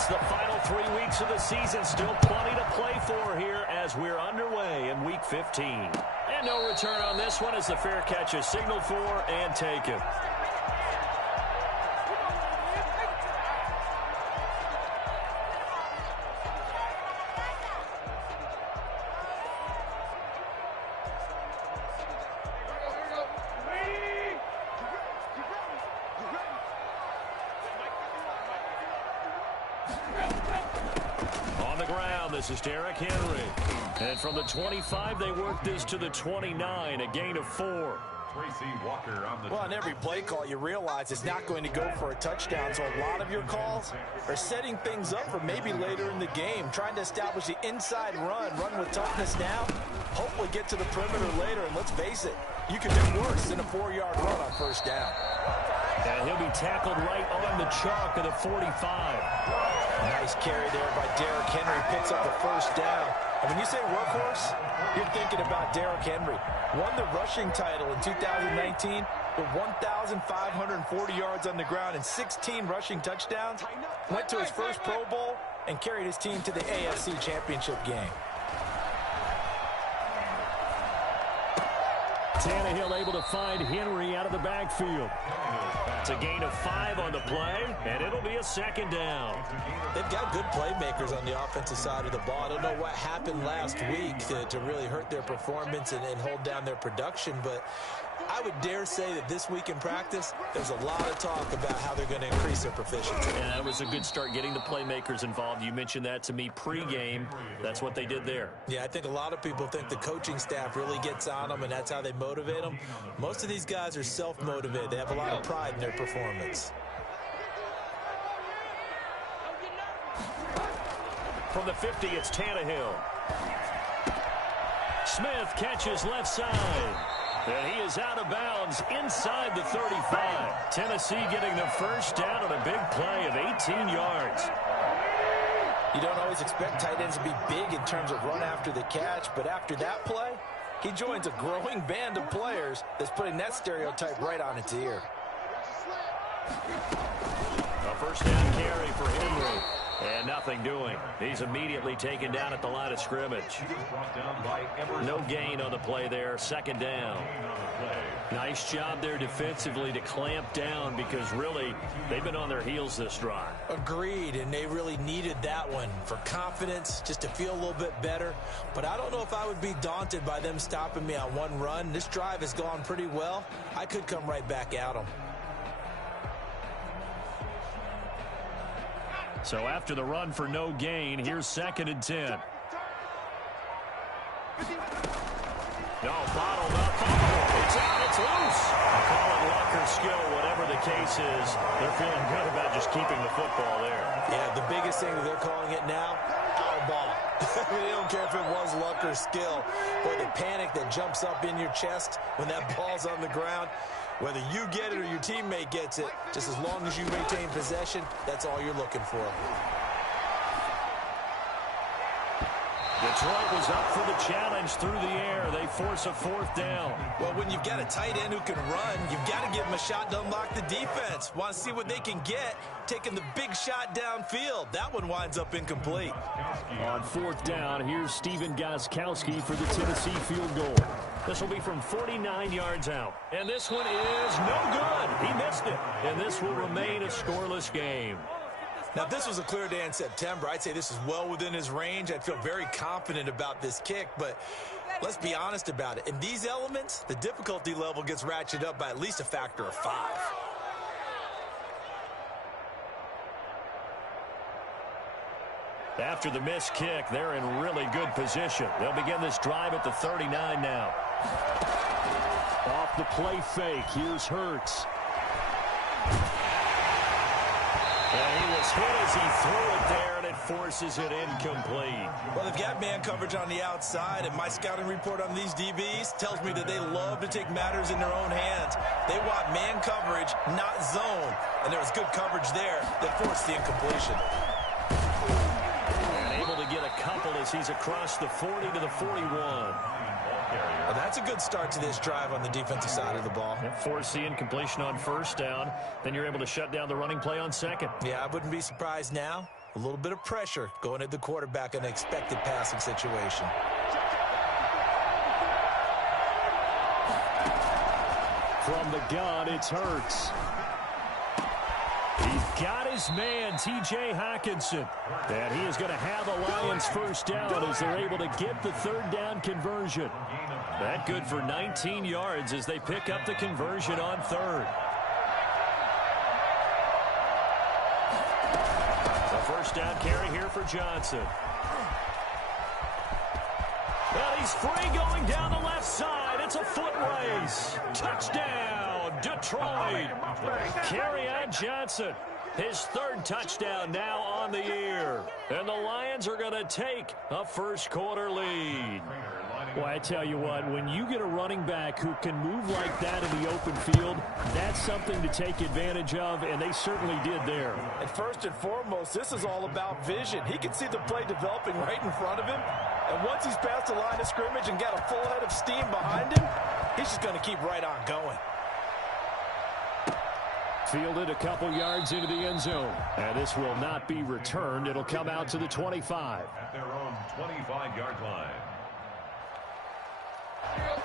It's the final 3 weeks of the season. Still plenty to play for here as we're underway in Week 15. And no return on this one as the fair catch is signaled for and taken. This is Derrick Henry. And from the 25, they work this to the 29, a gain of 4. Well, on every play call, you realize it's not going to go for a touchdown, so a lot of your calls are setting things up for maybe later in the game, trying to establish the inside run with toughness now, hopefully get to the perimeter later, and let's face it, you can do worse than a 4-yard run on first down. And he'll be tackled right on the chalk of the 45. Nice carry there by Derrick Henry, picks up the first down. And when you say workhorse, you're thinking about Derrick Henry. Won the rushing title in 2019 with 1,540 yards on the ground and 16 rushing touchdowns. Went to his first Pro Bowl and carried his team to the AFC Championship game. Tannehill able to find Henry out of the backfield. It's a gain of 5 on the play, and it'll be a second down. They've got good playmakers on the offensive side of the ball. I don't know what happened last week to really hurt their performance and hold down their production, but I would dare say that this week in practice, there's a lot of talk about how they're going to increase their proficiency. And that was a good start getting the playmakers involved. You mentioned that to me pregame. That's what they did there. Yeah, I think a lot of people think the coaching staff really gets on them, and that's how they motivate them. Most of these guys are self-motivated. They have a lot of pride in their performance. From the 50, it's Tannehill. Smith catches left side. And he is out of bounds inside the 35. Tennessee getting the first down on a big play of 18 yards. You don't always expect tight ends to be big in terms of run after the catch, but after that play, he joins a growing band of players that's putting that stereotype right on its ear. A first down carry for Henry. And nothing doing. He's immediately taken down at the line of scrimmage. No gain on the play there. Second down. Nice job there defensively to clamp down because really they've been on their heels this drive. Agreed, and they really needed that one for confidence, just to feel a little bit better. But I don't know if I would be daunted by them stopping me on one run. This drive has gone pretty well. I could come right back at them. So after the run for no gain, here's 2nd and 10. No, bottled up. It's out, it's loose. Call it luck or skill, whatever the case is. They're feeling good about just keeping the football there. Yeah, the biggest thing that they're calling it now, our ball. They don't care if it was luck or skill. Boy, the panic that jumps up in your chest when that ball's on the ground, whether you get it or your teammate gets it, just as long as you maintain possession, that's all you're looking for. Detroit was up for the challenge through the air. They force a 4th down. Well, when you've got a tight end who can run, you've got to give him a shot to unlock the defense. Want to see what they can get, taking the big shot downfield. That one winds up incomplete. On 4th down, here's Stephen Gostkowski for the Tennessee field goal. This will be from 49 yards out. And this one is no good. He missed it. And this will remain a scoreless game. Now, if this was a clear day in September, I'd say this is well within his range. I'd feel very confident about this kick, but let's be honest about it. In these elements, the difficulty level gets ratcheted up by at least a factor of 5. After the missed kick, they're in really good position. They'll begin this drive at the 39 now. Off the play fake, here's Hurts. And he was hit as he threw it there, and it forces it incomplete. Well, they've got man coverage on the outside, and my scouting report on these DBs tells me that they love to take matters in their own hands. They want man coverage, not zone. And there was good coverage there that forced the incompletion. And able to get a couple as he's across the 40 to the 41. Well, that's a good start to this drive on the defensive side of the ball. Force the incompletion on first down. Then you're able to shut down the running play on second. Yeah, I wouldn't be surprised now A little bit of pressure going at the quarterback in an expected passing situation. From the gun, it's Hurts. He's got his man, T.J. Hockenson. And he is going to have a Lions first down as they're able to get the third down conversion. That good for 19 yards as they pick up the conversion on third. The first down carry here for Johnson. Well, he's free going down the left side. It's a foot race. Touchdown, Detroit. Kerryon Johnson, his third touchdown now on the year. And the Lions are going to take a first quarter lead. Well, I tell you what, when you get a running back who can move like that in the open field, that's something to take advantage of, and they certainly did there. And first and foremost, this is all about vision. He can see the play developing right in front of him. And once he's past the line of scrimmage and got a full head of steam behind him, he's just going to keep right on going. Fielded a couple yards into the end zone. And this will not be returned. It'll come out to the 25. At their own 25-yard line.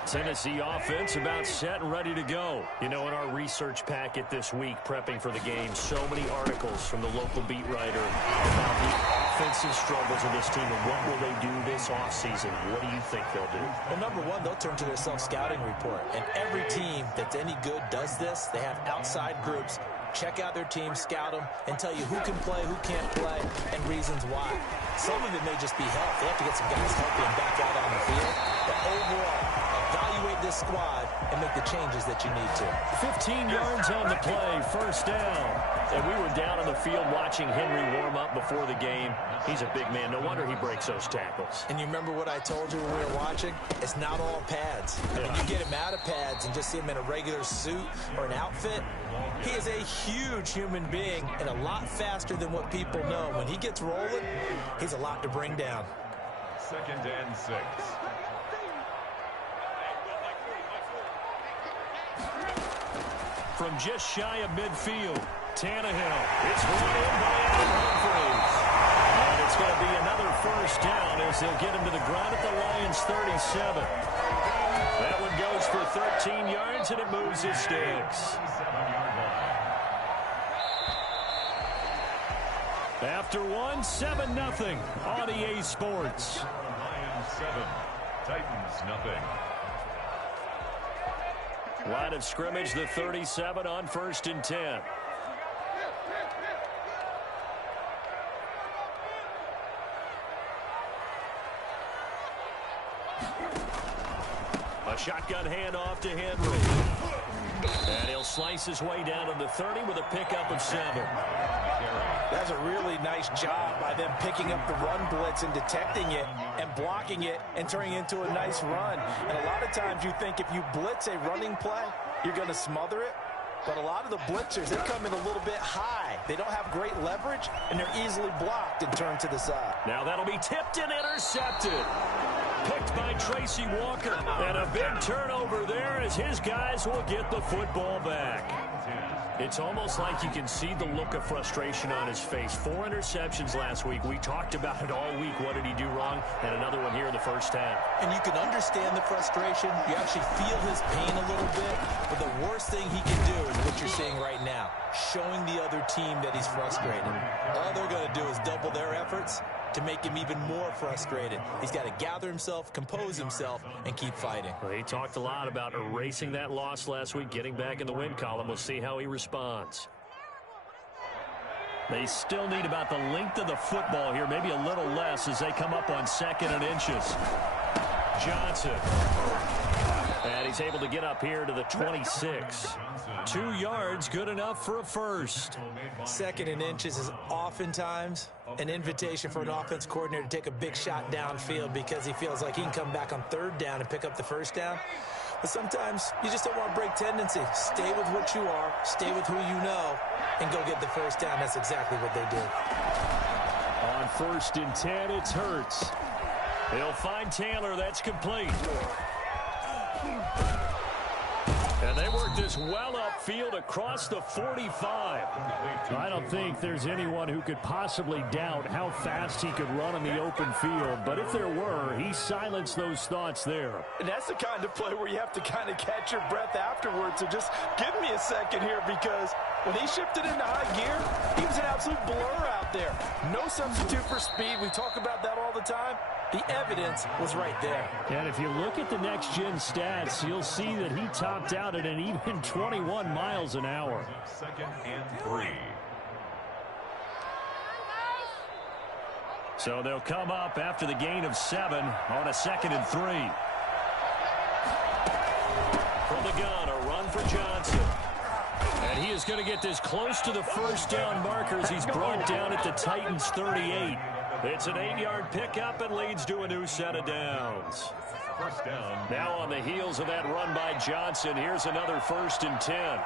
Tennessee offense about set and ready to go. You know, in our research packet this week, prepping for the game, so many articles from the local beat writer about the offensive struggles of this team and what will they do this offseason. What do you think they'll do? Well, number one, they'll turn to their self-scouting report. And every team that's any good does this. They have outside groups. Check out their team, scout them, and tell you who can play, who can't play, and reasons why. Some of it may just be health. They have to get some guys healthy and back out on the field. But overall, evaluate this squad and make the changes that you need to. 15 yards on the play, first down. And we were down on the field watching Henry warm up before the game. He's a big man. No wonder he breaks those tackles. And you remember what I told you when we were watching? It's not all pads. When you get him out of pads and just see him in a regular suit or an outfit, he is a huge human being and a lot faster than what people know. When he gets rolling, he's a lot to bring down. 2nd and 6. From just shy of midfield, Tannehill. It's brought in by Adam Humphries. And it's going to be another first down as they'll get him to the ground at the Lions' 37. That one goes for 13 yards, and it moves his sticks. After one, 7-0 on EA Sports. Lions 7, Titans nothing. Line of scrimmage, the 37 on 1st and 10. A shotgun handoff to Henry. And he'll slice his way down to the 30 with a pickup of 7. That's a really nice job by them picking up the run blitz and detecting it and blocking it and turning it into a nice run. And a lot of times you think if you blitz a running play, you're going to smother it. But a lot of the blitzers, they come in a little bit high. They don't have great leverage, and they're easily blocked and turned to the side. Now that'll be tipped and intercepted. Picked by Tracy Walker. And a big turnover there as his guys will get the football back. It's almost like you can see the look of frustration on his face. 4 interceptions last week. We talked about it all week. What did he do wrong? And another one here in the first half. And you can understand the frustration. You actually feel his pain a little bit. But the worst thing he can do is what you're seeing right now, showing the other team that he's frustrated. All they're going to do is double their efforts to make him even more frustrated. He's got to gather himself, compose himself, and keep fighting. Well, he talked a lot about erasing that loss last week, getting back in the win column. We'll see how he responds. They still need about the length of the football here, maybe a little less as they come up on 2nd and inches. Johnson. And he's able to get up here to the 26. 2 yards, good enough for a first. 2nd and inches is oftentimes an invitation for an offense coordinator to take a big shot downfield because he feels like he can come back on 3rd down and pick up the first down. But sometimes you just don't want to break tendency. Stay with what you are, stay with who you know, and go get the first down. That's exactly what they did. On 1st and 10, it's Hurts. He'll find Taylor. That's complete. And And they work this well upfield across the 45. I don't think there's anyone who could possibly doubt how fast he could run in the open field. But if there were, he silenced those thoughts there. And that's the kind of play where you have to kind of catch your breath afterwards. So just give me a second here, because when he shifted into high gear, he was an absolute blur out there. No substitute for speed. We talk about that all the time. The evidence was right there. And if you look at the next-gen stats, you'll see that he topped out at an even 21 miles an hour. 2nd and 3. So they'll come up after the gain of 7 on a 2nd and 3. From the gun, a run for Johnson. And he is going to get this close to the first down markers. He's brought down at the Titans' 38. It's an 8-yard pickup and leads to a new set of downs. First down. Now on the heels of that run by Johnson, here's another 1st and 10.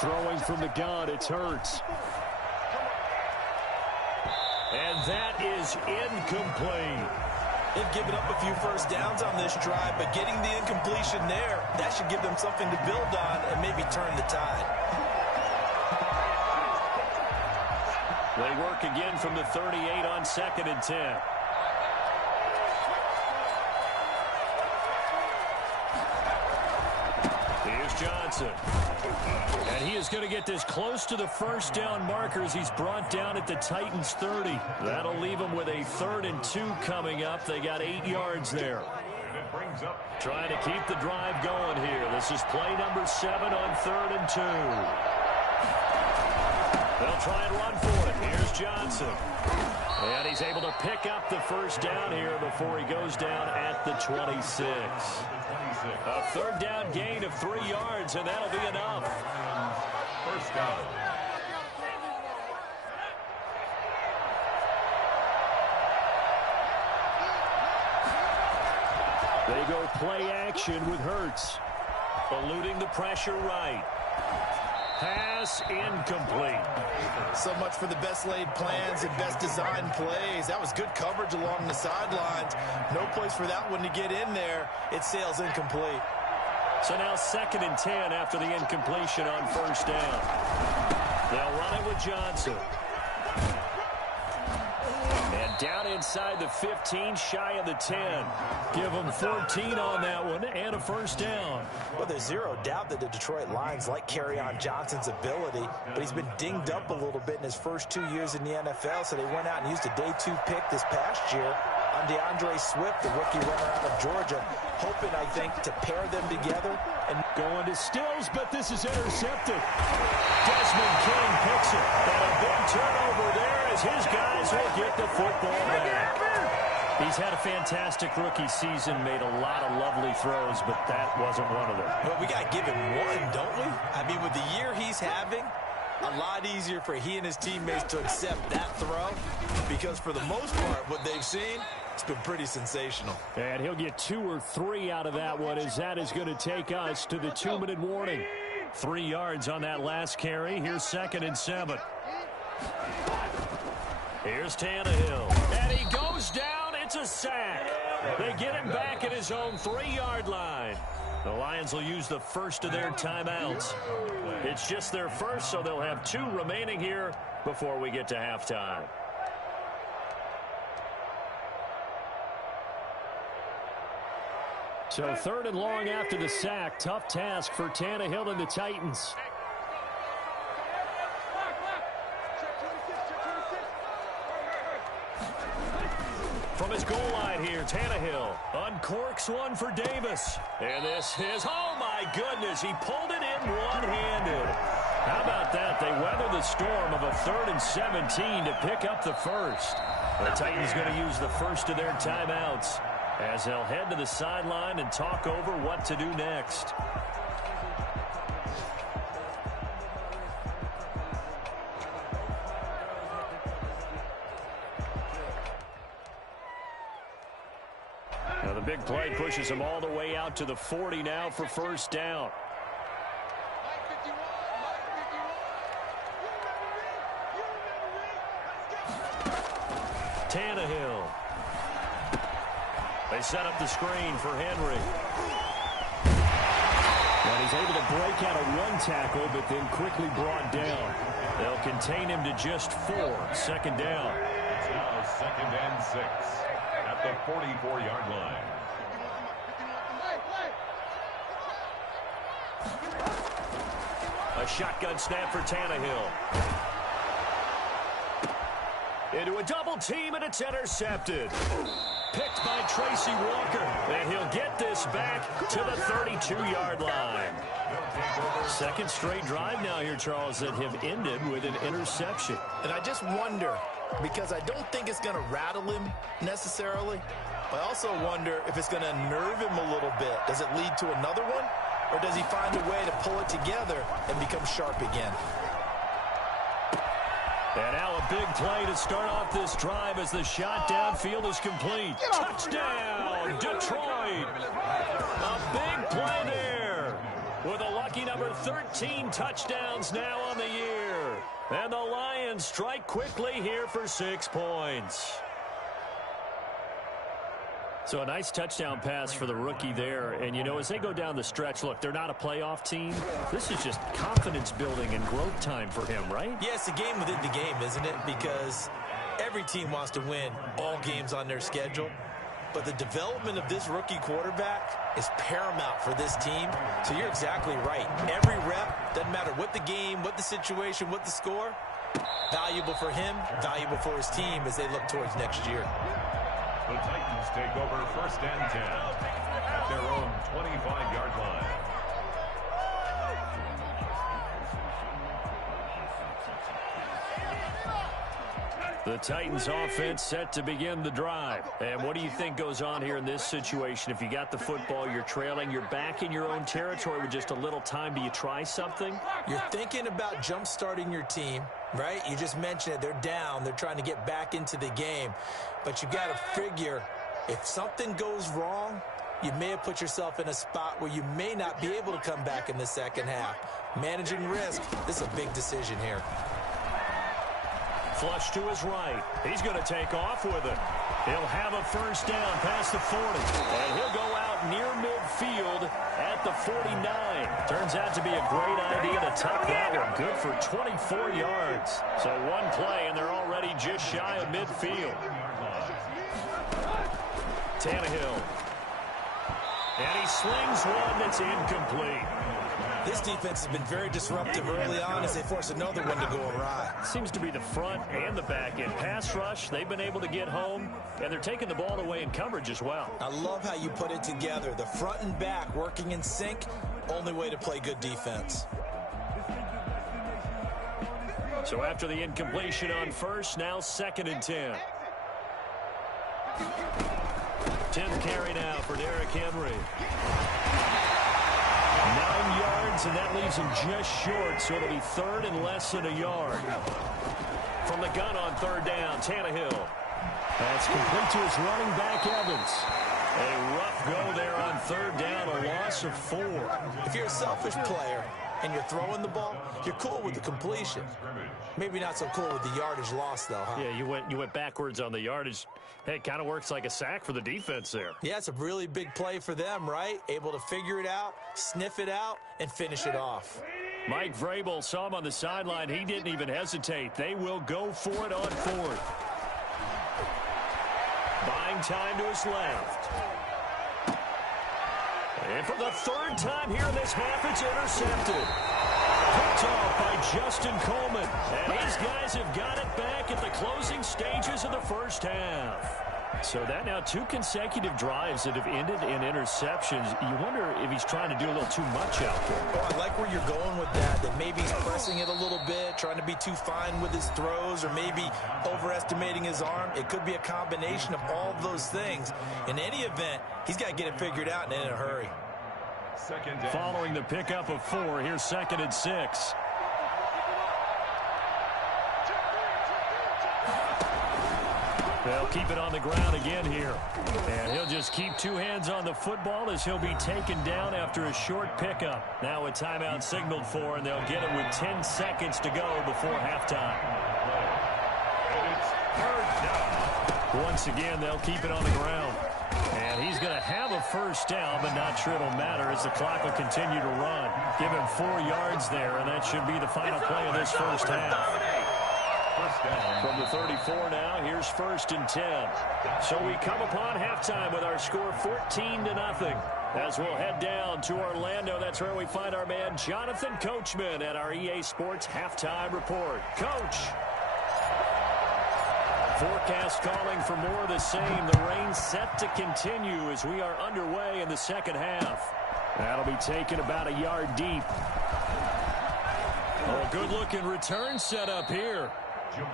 Throwing from the gun, it's Hurts. And that is incomplete. They've given up a few first downs on this drive, but getting the incompletion there, that should give them something to build on and maybe turn the tide. They work again from the 38 on 2nd and 10. Here's Johnson. And he is going to get this close to the first down markers. He's brought down at the Titans' 30. That'll leave him with a 3rd and 2 coming up. They got 8 yards there. Trying to keep the drive going here. This is play number 7 on 3rd and 2. They'll try and run for it. Here's Johnson. And he's able to pick up the first down here before he goes down at the 26. A 3rd down gain of 3 yards, and that'll be enough. First down. They go play action with Hurts. Eluding the pressure right. Pass incomplete. So much for the best laid plans and best designed plays. That was good coverage along the sidelines. No place for that one to get in there. It sails incomplete. So now 2nd and 10 after the incompletion on 1st down. They'll run it with Johnson. And down inside the 15, shy of the 10. Give them 14 on that one and a 1st down. Well, there's zero doubt that the Detroit Lions like Kerryon Johnson's ability, but he's been dinged up a little bit in his first 2 years in the NFL, so they went out and used a day 2 pick this past year on DeAndre Swift, the rookie runner out of Georgia, hoping, I think, to pair them together. And going to Stills, but this is intercepted. Desmond King picks it. And a big turnover there as his guys will get the football back. He's had a fantastic rookie season, made a lot of lovely throws, but that wasn't one of them. But we got to give him one, don't we? I mean, with the year he's having, a lot easier for he and his teammates to accept that throw, because for the most part, what they've seen, it's been pretty sensational. And he'll get 2 or 3 out of that one, as that is going to take us to the 2-minute warning. 3 yards on that last carry. Here's 2nd and 7. Here's Tannehill. And he goes down. It's a sack. They get him back at his own 3-yard line. The Lions will use the first of their timeouts. It's just their first, so they'll have 2 remaining here before we get to halftime. So 3rd and long after the sack. Tough task for Tannehill and the Titans. From his goal line here, Tannehill uncorks one for Davis. And this is, oh my goodness, he pulled it in one-handed. How about that? They weather the storm of a 3rd and 17 to pick up the first. The Titans going to use the first of their timeouts as they'll head to the sideline and talk over what to do next. Now the big play pushes him all the way out to the 40 now for 1st down. Tannehill. They set up the screen for Henry. And he's able to break out of one tackle, but then quickly brought down. They'll contain him to just 4. Second down. It's now 2nd and 6 at the 44-yard line. A shotgun snap for Tannehill. Into a double team, and it's intercepted. Picked by Tracy Walker, and he'll get this back to the 32-yard line. Second straight drive now here, Charles, that have ended with an interception. And I just wonder, because I don't think it's going to rattle him necessarily, but I also wonder if it's going to nerve him a little bit. Does it lead to another one, or does he find a way to pull it together and become sharp again? And now a big play to start off this drive as the shot downfield is complete. Touchdown, Detroit! A big play there with a lucky number 13 touchdowns now on the year. And the Lions strike quickly here for 6 points. So a nice touchdown pass for the rookie there. And, you know, as they go down the stretch, look, they're not a playoff team. This is just confidence building and growth time for him, right? Yeah, it's a game within the game, isn't it? Because every team wants to win all games on their schedule. But the development of this rookie quarterback is paramount for this team. So you're exactly right. Every rep, doesn't matter what the game, what the situation, what the score, valuable for him, valuable for his team as they look towards next year. The Titans take over 1st and 10 at their own 25-yard line. The Titans offense set to begin the drive. And what do you think goes on here in this situation? If you got the football, you're trailing, you're back in your own territory with just a little time. Do you try something? You're thinking about jump-starting your team, right? You just mentioned it. They're down. They're trying to get back into the game. But you got to figure, if something goes wrong, you may have put yourself in a spot where you may not be able to come back in the second half. Managing risk, this is a big decision here. Flush to his right. He's going to take off with it. He'll have a first down past the 40. And he'll go out near midfield at the 49. Turns out to be a great idea to tuck that one. Good for 24 yards. So one play, and they're already just shy of midfield. Tannehill. And he slings one that's incomplete. This defense has been very disruptive early on as they force another one to go awry. Seems to be the front and the back end. Pass rush, they've been able to get home, and they're taking the ball away in coverage as well. I love how you put it together. The front and back working in sync, only way to play good defense. So after the incompletion on first, now 2nd and 10. 10th carry now for Derrick Henry. 9 yards, and that leaves him just short, so it'll be 3rd and less than a yard. From the gun on 3rd down, Tannehill. That's complete to his running back, Evans. A rough go there on 3rd down, a loss of 4. If you're a selfish player and you're throwing the ball, you're cool with the completion. Maybe not so cool with the yardage loss, though, huh? Yeah, you went backwards on the yardage. Hey, it kind of works like a sack for the defense there. Yeah, it's a really big play for them, right? Able to figure it out, sniff it out, and finish it off. Mike Vrabel saw him on the sideline. He didn't even hesitate. They will go for it on 4th. Buying time to his left. And for the 3rd time here in this half, it's intercepted. Picked off by Justin Coleman. And these guys have got it back at the closing stages of the first half. So that now 2 consecutive drives that have ended in interceptions. You wonder if he's trying to do a little too much out there. Oh, I like where you're going with that maybe he's pressing it a little bit, trying to be too fine with his throws, or maybe overestimating his arm. It could be a combination of all of those things. In any event, he's got to get it figured out and in a hurry. Following the pickup of 4, here's 2nd and 6. They'll keep it on the ground again here. And he'll just keep 2 hands on the football as he'll be taken down after a short pickup. Now a timeout signaled for, and they'll get it with 10 seconds to go before halftime. And it's 3rd down. Once again, they'll keep it on the ground. And he's going to have a first down, but not sure it'll matter as the clock will continue to run. Give him 4 yards there, and that should be the final play of this first half. From the 34 now, here's 1st and 10. So we come upon halftime with our score 14-0. As we'll head down to Orlando, that's where we find our man Jonathan Coachman at our EA Sports Halftime Report. Coach. Forecast calling for more of the same. The rain set to continue as we are underway in the second half. That'll be taken about a yard deep. Oh, good-looking return set up here.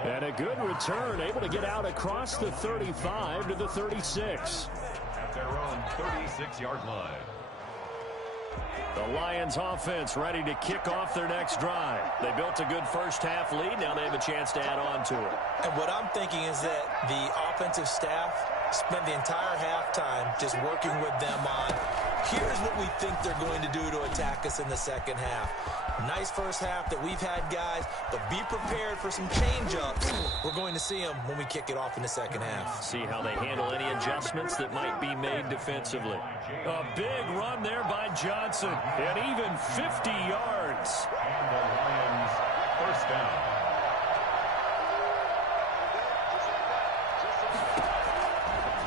And a good return, able to get out across the 35 to the 36. At their own 36-yard line. The Lions offense ready to kick off their next drive. They built a good first half lead. Now they have a chance to add on to it. And what I'm thinking is that the offensive staff spent the entire halftime just working with them on, here's what we think they're going to do to attack us in the second half. Nice first half that we've had, guys, but be prepared for some change-ups. We're going to see them when we kick it off in the second half. See how they handle any adjustments that might be made defensively. A big run there by Johnson, and even 50 yards. And the Lions first down.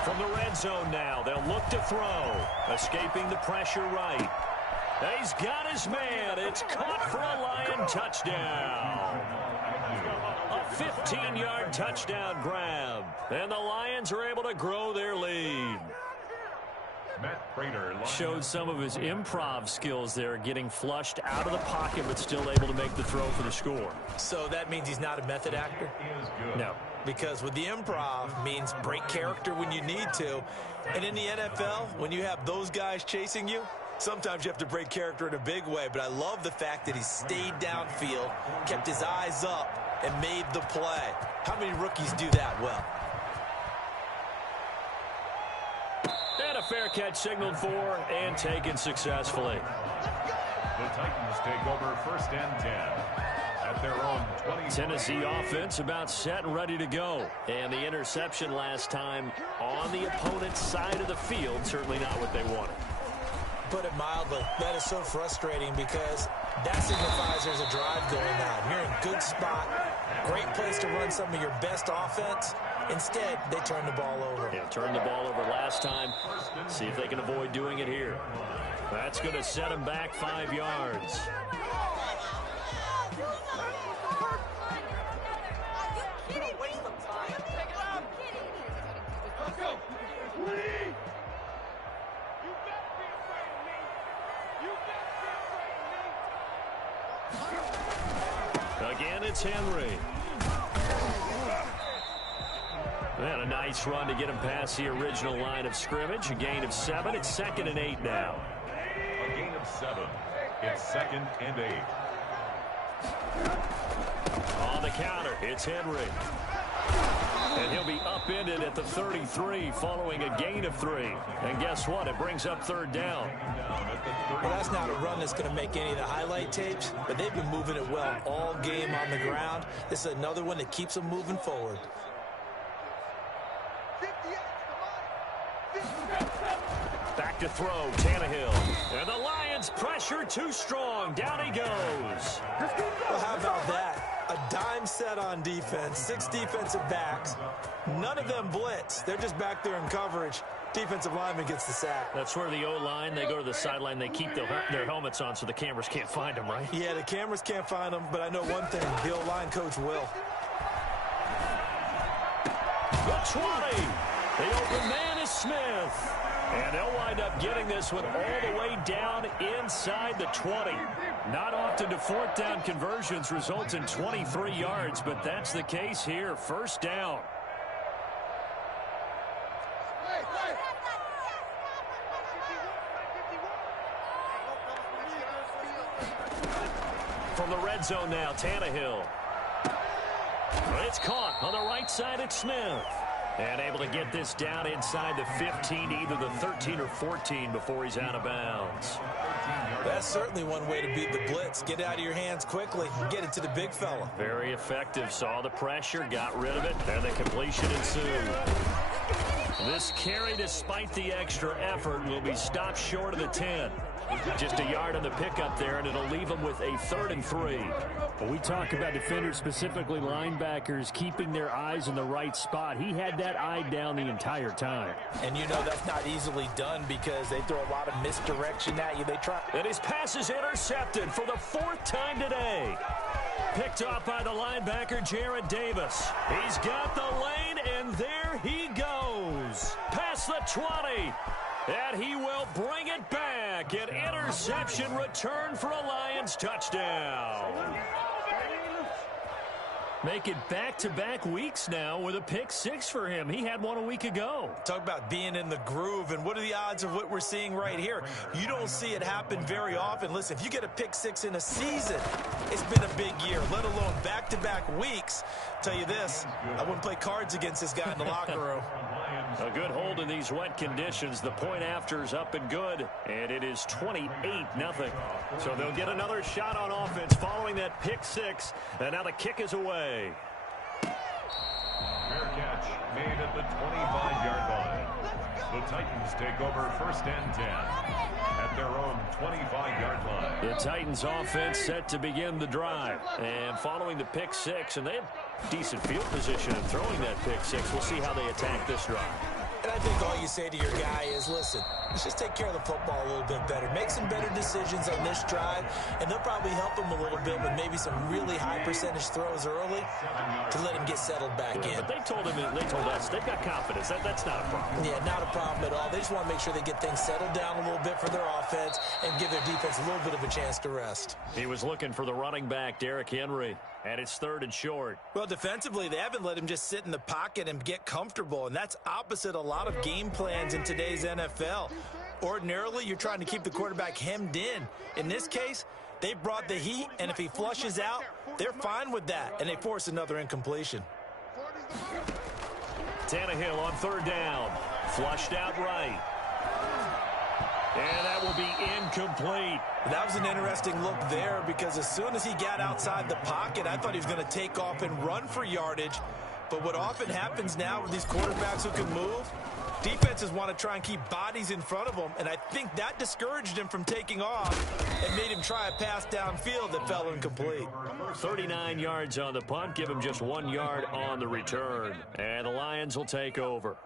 From the red zone now, they'll look to throw. Escaping the pressure right. He's got his man. It's caught for a Lion touchdown. A 15-yard touchdown grab. And the Lions are able to grow their lead. Matt Prater Showed some of his improv skills there, getting flushed out of the pocket, but still able to make the throw for the score. So that means he's not a method actor? No. Because with the improv means break character when you need to. And in the NFL, when you have those guys chasing you, sometimes you have to break character in a big way. But I love the fact that he stayed downfield, kept his eyes up, and made the play. How many rookies do that well? And a fair catch signaled for and taken successfully. The Titans take over 1st and 10. At their own 20. Tennessee offense about set and ready to go. And the interception last time on the opponent's side of the field, certainly not what they wanted. Put it mildly, that is so frustrating because that signifies there's a drive going on. You're in a good spot, great place to run some of your best offense. Instead, they turn the ball over. Yeah, turned the ball over last time. See if they can avoid doing it here. That's going to set them back 5 yards. Again, it's Henry. And a nice run to get him past the original line of scrimmage. A gain of 7. It's 2nd and 8 now. A gain of 7. It's 2nd and 8. On the counter, it's Henry. And he'll be upended at the 33 following a gain of 3. And guess what? It brings up 3rd down. Well, that's not a run that's going to make any of the highlight tapes, but they've been moving it well all game on the ground. This is another one that keeps them moving forward. Back to throw, Tannehill. And the Lions pressure too strong. Down he goes. Well, how about that? A dime set on defense, 6 defensive backs. None of them blitz. They're just back there in coverage. Defensive lineman gets the sack. That's where the O-line, they go to the sideline, they keep their helmets on so the cameras can't find them, right? Yeah, the cameras can't find them, but I know one thing, the O-line coach will. The 20. The open man is Smith. And they'll wind up getting this one all the way down inside the 20. Not often do 4th down conversions result in 23 yards, but that's the case here. 1st down. From the red zone now, Tannehill. It's caught on the right side. It's Smith. And able to get this down inside the 15, either the 13 or 14 before he's out of bounds. That's certainly one way to beat the blitz. Get it out of your hands quickly and get it to the big fella. Very effective. Saw the pressure, got rid of it, and the completion ensued. This carry, despite the extra effort, will be stopped short of the 10. Just a yard on the pickup there, and it'll leave them with a 3rd and 3. Well, we talk about defenders, specifically linebackers, keeping their eyes in the right spot. He had that eye down the entire time. And you know that's not easily done because they throw a lot of misdirection at you. They try. And his pass is intercepted for the 4th time today. Picked off by the linebacker, Jared Davis. He's got the lane, and there he goes. Past the 20. And he will bring it back. An interception return for a Lions touchdown. Make it back-to-back weeks now with a pick 6 for him. He had one a week ago. Talk about being in the groove, and what are the odds of what we're seeing right here? You don't see it happen very often. Listen, if you get a pick 6 in a season, it's been a big year, let alone back-to-back weeks. Tell you this, I wouldn't play cards against this guy in the locker room. A good hold in these wet conditions. The point after is up and good, and it is 28-0. So they'll get another shot on offense following that pick 6, and now the kick is away. Fair catch made at the 25-yard line. The Titans take over 1st and 10 at their own 25-yard line. The Titans offense set to begin the drive, and following the pick 6, and they have decent field position in throwing that pick 6. We'll see how they attack this drive. And I think all you say to your guy is, listen, let's just take care of the football a little bit better. Make some better decisions on this drive, and they'll probably help him a little bit with maybe some really high percentage throws early to let him get settled back in. But they told us they've got confidence. That's not a problem. Yeah, not a problem at all. They just want to make sure they get things settled down a little bit for their offense and give their defense a little bit of a chance to rest. He was looking for the running back, Derrick Henry. And it's 3rd and short. Well, defensively, they haven't let him just sit in the pocket and get comfortable, and that's opposite a lot of game plans in today's NFL. Ordinarily, you're trying to keep the quarterback hemmed in. In this case, they brought the heat, and if he flushes out, they're fine with that, and they force another incompletion. Tannehill on 3rd down. Flushed out right. And that will be incomplete. That was an interesting look there because as soon as he got outside the pocket, I thought he was going to take off and run for yardage. But what often happens now with these quarterbacks who can move, defenses want to try and keep bodies in front of them, and I think that discouraged him from taking off and made him try a pass downfield that fell incomplete. 39 yards on the punt, give him just 1 yard on the return. And the Lions will take over.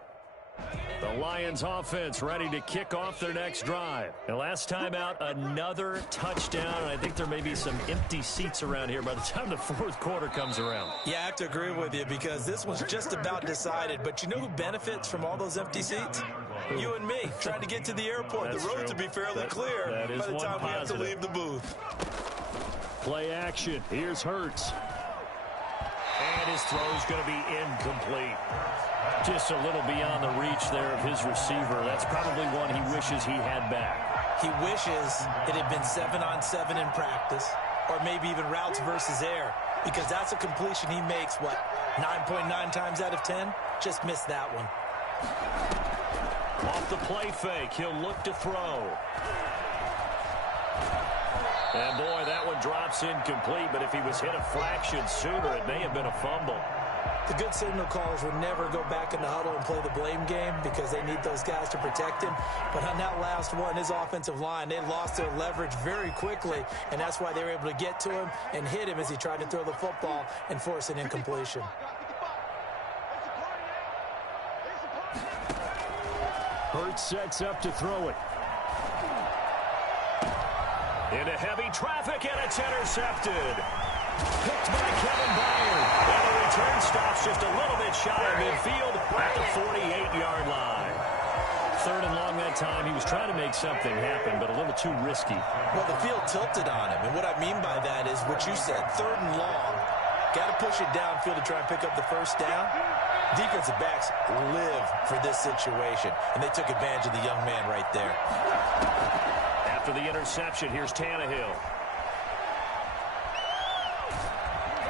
The Lions offense ready to kick off their next drive. And last time out, another touchdown. And I think there may be some empty seats around here by the time the 4th quarter comes around. Yeah, I have to agree with you because this one's just about decided. But you know who benefits from all those empty seats? You and me, trying to get to the airport. That's the roads true. will be fairly clear by the time we have to leave the booth. Play action. Here's Hurts. And his throw's going to be incomplete. Just a little beyond the reach there of his receiver. That's probably one he wishes he had back. He wishes it had been 7-on-7 in practice, or maybe even routes versus air, because that's a completion he makes, 9.9 times out of 10? Just missed that one. Off the play fake, he'll look to throw. And boy, that one drops incomplete, but if he was hit a fraction sooner, it may have been a fumble. The good signal callers would never go back in the huddle and play the blame game because they need those guys to protect him. But on that last one, his offensive line, they lost their leverage very quickly, and that's why they were able to get to him and hit him as he tried to throw the football and force an incompletion. Hurts sets up to throw it. Into heavy traffic, and it's intercepted. Picked by Kevin Byard. And the return stops just a little bit shy of midfield at the 48-yard line. 3rd and long that time. He was trying to make something happen, but a little too risky. Well, the field tilted on him, and what I mean by that is what you said, 3rd and long. Got to push it downfield to try and pick up the 1st down. Defensive backs live for this situation, and they took advantage of the young man right there. After the interception, here's Tannehill.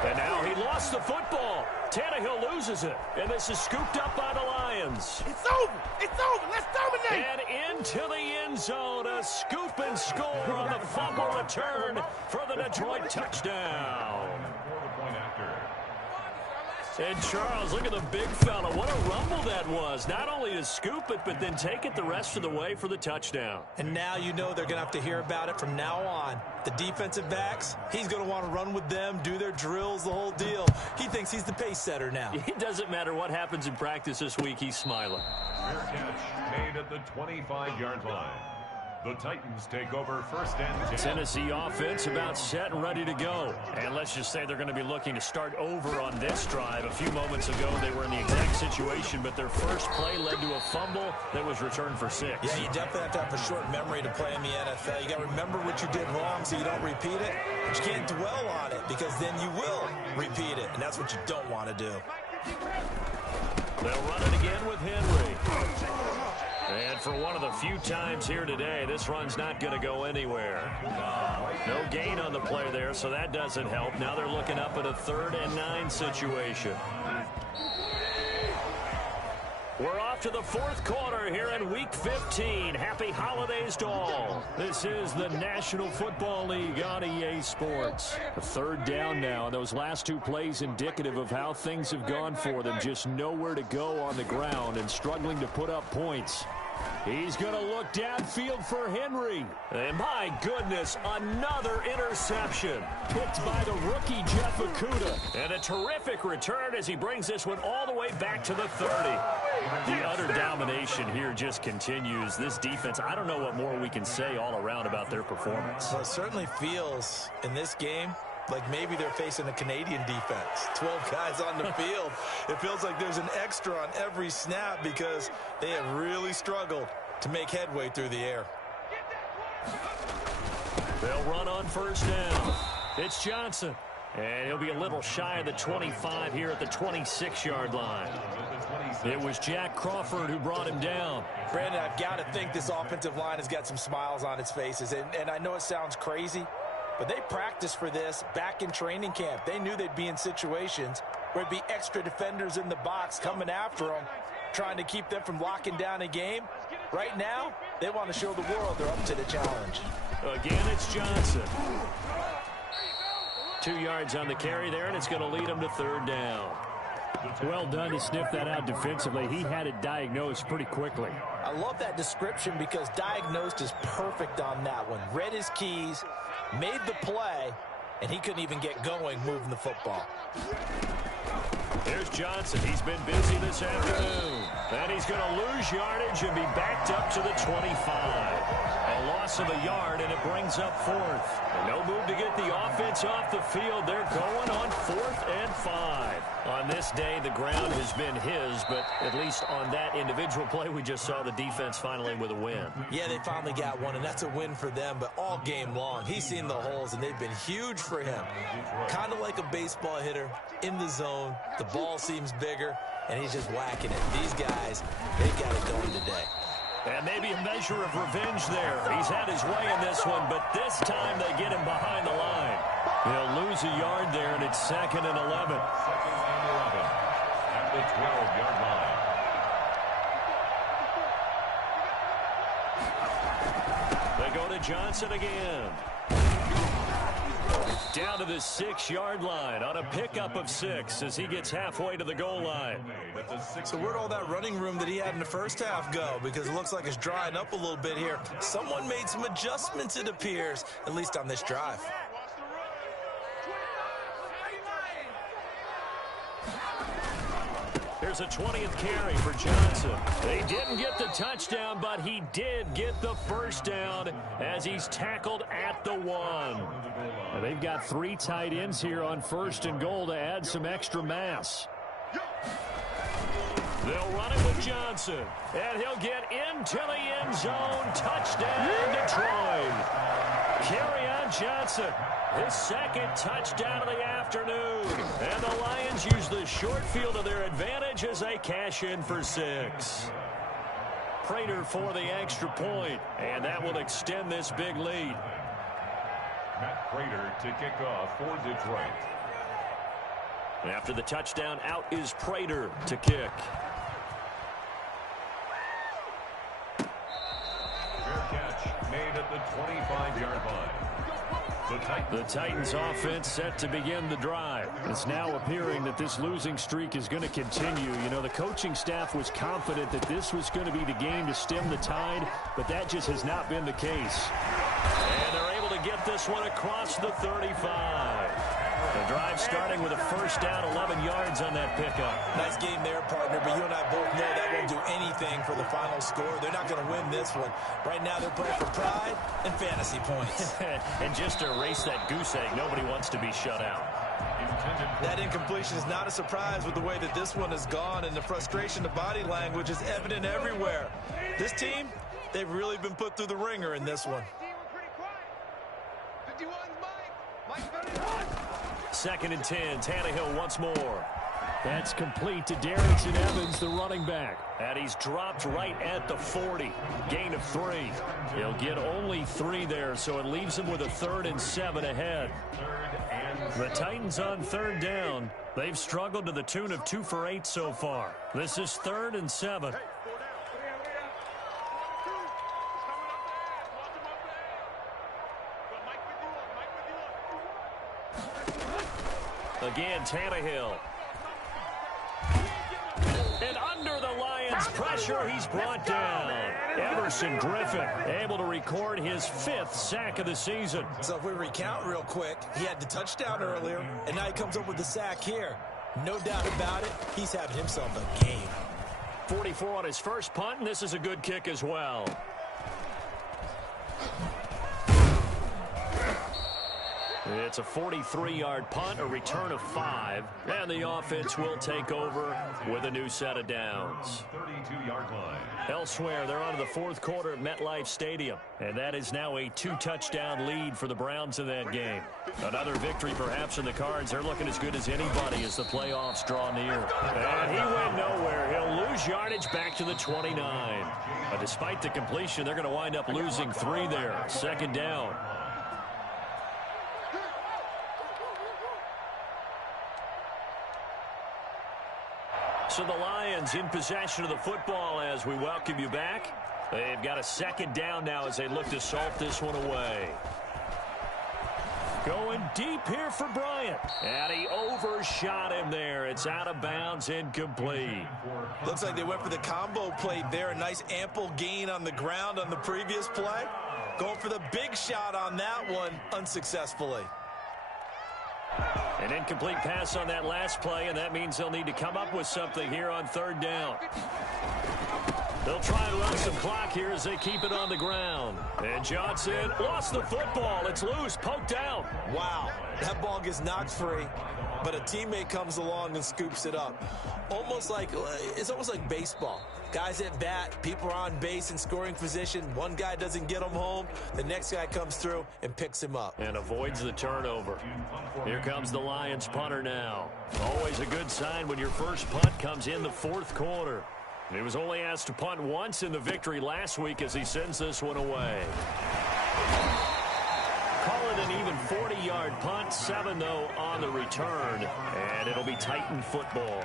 And now he lost the football. Tannehill loses it. And this is scooped up by the Lions. It's over. It's over. Let's dominate. And into the end zone. A scoop and score on the fumble return for the Detroit touchdown. And Charles, look at the big fella. What a rumble that was. Not only to scoop it, but then take it the rest of the way for the touchdown. And now you know they're going to have to hear about it from now on. The defensive backs, he's going to want to run with them, do their drills, the whole deal. He thinks he's the pace setter now. It doesn't matter what happens in practice this week. He's smiling. Fair catch made at the 25-yard line. The Titans take over first and 10. Tennessee offense about set and ready to go. And let's just say they're going to be looking to start over on this drive. A few moments ago, they were in the exact situation, but their first play led to a fumble that was returned for 6. Yeah, you definitely have to have a short memory to play in the NFL. You got to remember what you did wrong so you don't repeat it. But you can't dwell on it because then you will repeat it, and that's what you don't want to do. They'll run it again with Henry. And for one of the few times here today, this run's not going to go anywhere. No gain on the play there, so that doesn't help. Now they're looking up at a 3rd and 9 situation. We're off to the 4th quarter here in Week 15. Happy holidays to all. This is the National Football League on EA Sports. A 3rd down now. Those last 2 plays indicative of how things have gone for them. Just nowhere to go on the ground and struggling to put up points. He's going to look downfield for Henry. And my goodness, another interception. Picked by the rookie Jeff Okudah. And a terrific return as he brings this one all the way back to the 30. The utter domination here just continues. This defense, I don't know what more we can say all around about their performance. Well, it certainly feels in this game like maybe they're facing a Canadian defense. 12 guys on the field. It feels like there's an extra on every snap because they have really struggled to make headway through the air. They'll run on first down. It's Johnson. And he'll be a little shy of the 25 here at the 26-yard line. It was Jack Crawford who brought him down. Brandon, I've got to think this offensive line has got some smiles on its faces. And I know it sounds crazy, but they practiced for this back in training camp. They knew they'd be in situations where it'd be extra defenders in the box coming after them, trying to keep them from locking down a game. Right now, they want to show the world they're up to the challenge. Again, it's Johnson. 2 yards on the carry there, and it's going to lead them to 3rd down. Well done to sniff that out defensively. He had it diagnosed pretty quickly. I love that description because diagnosed is perfect on that one. Read his keys, made the play, and he couldn't even get going moving the football. Here's Johnson. He's been busy this afternoon. And he's going to lose yardage and be backed up to the 25. A loss of a yard, and it brings up 4th. And no move to get the offense off the field. They're going on 4th and 5. On this day, the ground has been his, but at least on that individual play, we just saw the defense finally with a win. Yeah, they finally got one, and that's a win for them, but all game long, he's seen the holes, and they've been huge for him. Kind of like a baseball hitter in the zone. The ball seems bigger, and he's just whacking it. These guys, they got it going today. And maybe a measure of revenge there. He's had his way in this one, but this time they get him behind the line. He'll lose a yard there, and it's 2nd and 11. 2nd and 11 at the 12-yard line. They go to Johnson again. Down to the 6-yard line on a pickup of 6 as he gets halfway to the goal line. So where'd all that running room that he had in the first half go? Because it looks like it's drying up a little bit here. Someone made some adjustments, it appears, at least on this drive. Here's a 20th carry for Johnson. They didn't get the touchdown, but he did get the first down as he's tackled at the 1. Well, they've got 3 tight ends here on 1st and goal to add some extra mass. They'll run it with Johnson, and he'll get into the end zone. Touchdown, Detroit. Carry on Johnson. His 2nd touchdown of the afternoon. And the Lions use the short field to their advantage as they cash in for 6. Prater for the extra point, and that will extend this big lead. Matt Prater to kick off for Detroit. After the touchdown, out is Prater to kick. Fair catch made at the 25-yard line. The Titans offense set to begin the drive. It's now appearing that this losing streak is going to continue. You know, the coaching staff was confident that this was going to be the game to stem the tide, but that just has not been the case. And they're able to get this one across the 35. The drive starting with a first down, 11 yards on that pickup. Nice game there, partner, but you and I both know that won't do anything for the final score. They're not going to win this one. Right now they're playing for pride and fantasy points. And just to erase that goose egg, nobody wants to be shut out. That incompletion is not a surprise with the way that this one has gone, and the frustration, the body language is evident everywhere. This team, they've really been put through the ringer in this one. 2nd and 10, Tannehill once more. That's complete to Darrington Evans, the running back. And he's dropped right at the 40. Gain of 3. He'll get only 3 there, so it leaves him with a 3rd and 7 ahead. The Titans on 3rd down. They've struggled to the tune of 2 for 8 so far. This is 3rd and 7. Again, Tannehill. And under the Lions' pressure, he's brought down. Everson Griffin able to record his 5th sack of the season. So if we recount real quick, he had the touchdown earlier, and now he comes up with the sack here. No doubt about it, he's having himself a game. 44 on his first punt, and this is a good kick as well. It's a 43-yard punt, a return of 5, and the offense will take over with a new set of downs. 32-yard line. Elsewhere, they're on to the 4th quarter at MetLife Stadium, and that is now a 2-touchdown lead for the Browns in that game. Another victory perhaps in the cards. They're looking as good as anybody as the playoffs draw near. And he went nowhere. He'll lose yardage back to the 29. But despite the completion, they're going to wind up losing 3 there. 2nd down. So the Lions in possession of the football as we welcome you back. They've got a 2nd down now as they look to salt this one away. Going deep here for Bryant. And he overshot him there. It's out of bounds, incomplete. Looks like they went for the combo play there. A nice ample gain on the ground on the previous play. Going for the big shot on that one unsuccessfully. An incomplete pass on that last play, and that means they'll need to come up with something here on 3rd down. They'll try and run some clock here as they keep it on the ground. And Johnson lost the football. It's loose, poked out. Wow, that ball gets knocked free, but a teammate comes along and scoops it up. It's almost like baseball. Guys at bat, people are on base in scoring position. One guy doesn't get him home. The next guy comes through and picks him up. And avoids the turnover. Here comes the Lions punter now. Always a good sign when your first punt comes in the 4th quarter. He was only asked to punt once in the victory last week as he sends this one away. Call it an even 40-yard punt, 7 though on the return, and it'll be Titan football.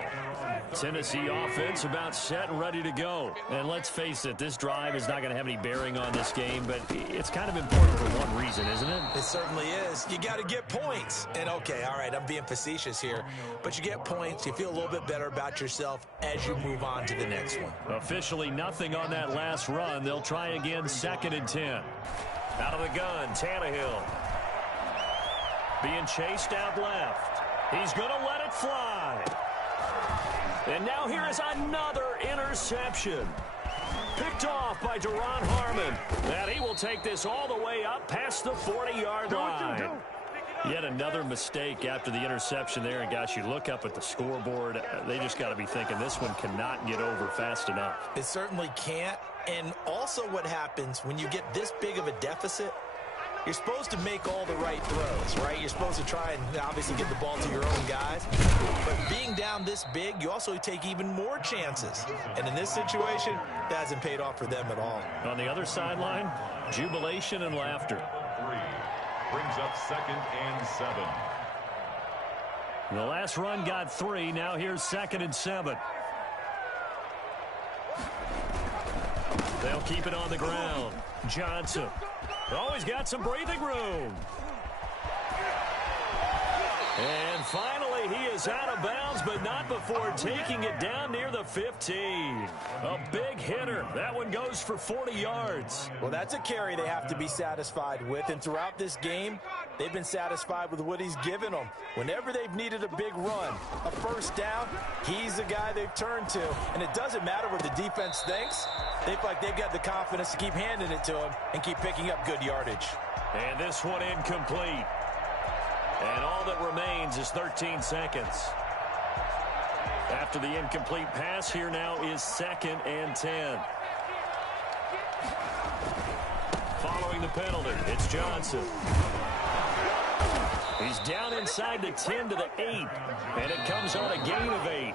Tennessee offense about set and ready to go. And let's face it, this drive is not going to have any bearing on this game, but it's kind of important for one reason, isn't it? It certainly is. You got to get points. And okay, all right, I'm being facetious here, but you get points, you feel a little bit better about yourself as you move on to the next one. Officially nothing on that last run. They'll try again, 2nd and 10. Out of the gun, Tannehill. Being chased out left. He's going to let it fly. And now here is another interception. Picked off by Duron Harmon. And he will take this all the way up past the 40-yard line. Yet another mistake after the interception there. And, gosh, you look up at the scoreboard. They just got to be thinking this one cannot get over fast enough. It certainly can't. And also what happens when you get this big of a deficit, you're supposed to make all the right throws, right? You're supposed to try and obviously get the ball to your own guys. But being down this big, you also take even more chances. And in this situation, that hasn't paid off for them at all. On the other sideline, jubilation and laughter. Brings up 2nd and 7. The last run got 3. Now here's 2nd and 7. They'll keep it on the ground. Johnson. Always got some breathing room. And finally, he is out of bounds, but not before taking it down near the 15. A big hitter. That one goes for 40 yards. Well, that's a carry they have to be satisfied with. And throughout this game, they've been satisfied with what he's given them. Whenever they've needed a big run, a first down, he's the guy they've turned to. And it doesn't matter what the defense thinks. They feel like they've got the confidence to keep handing it to him and keep picking up good yardage. And this one incomplete. And all that remains is 13 seconds. After the incomplete pass, here now is 2nd and 10. Following the penalty, it's Johnson. He's down inside the 10 to the 8, and it comes on a gain of 8.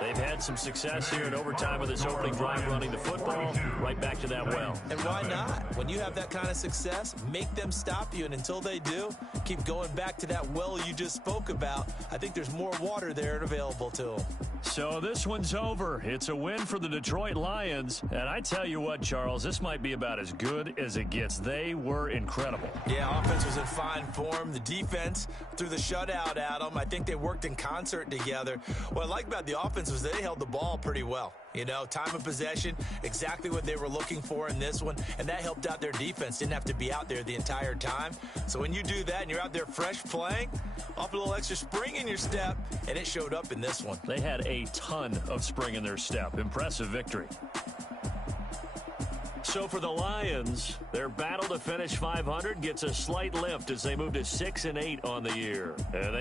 They've had some success here in overtime with this opening drive running the football. Right back to that well. And why not? When you have that kind of success, make them stop you. And until they do, keep going back to that well you just spoke about. I think there's more water there and available to them. So this one's over. It's a win for the Detroit Lions. And I tell you what, Charles, this might be about as good as it gets. They were incredible. Yeah, offense was in fine form. The defense threw the shutout at them. I think they worked in concert together. What I like about the offense was they held the ball pretty well. You know, time of possession, exactly what they were looking for in this one, and that helped out their defense. Didn't have to be out there the entire time. So when you do that and you're out there fresh playing, off a little extra spring in your step, and it showed up in this one. They had a ton of spring in their step. Impressive victory. So for the Lions, their battle to finish 500 gets a slight lift as they move to 6 and 8 on the year. And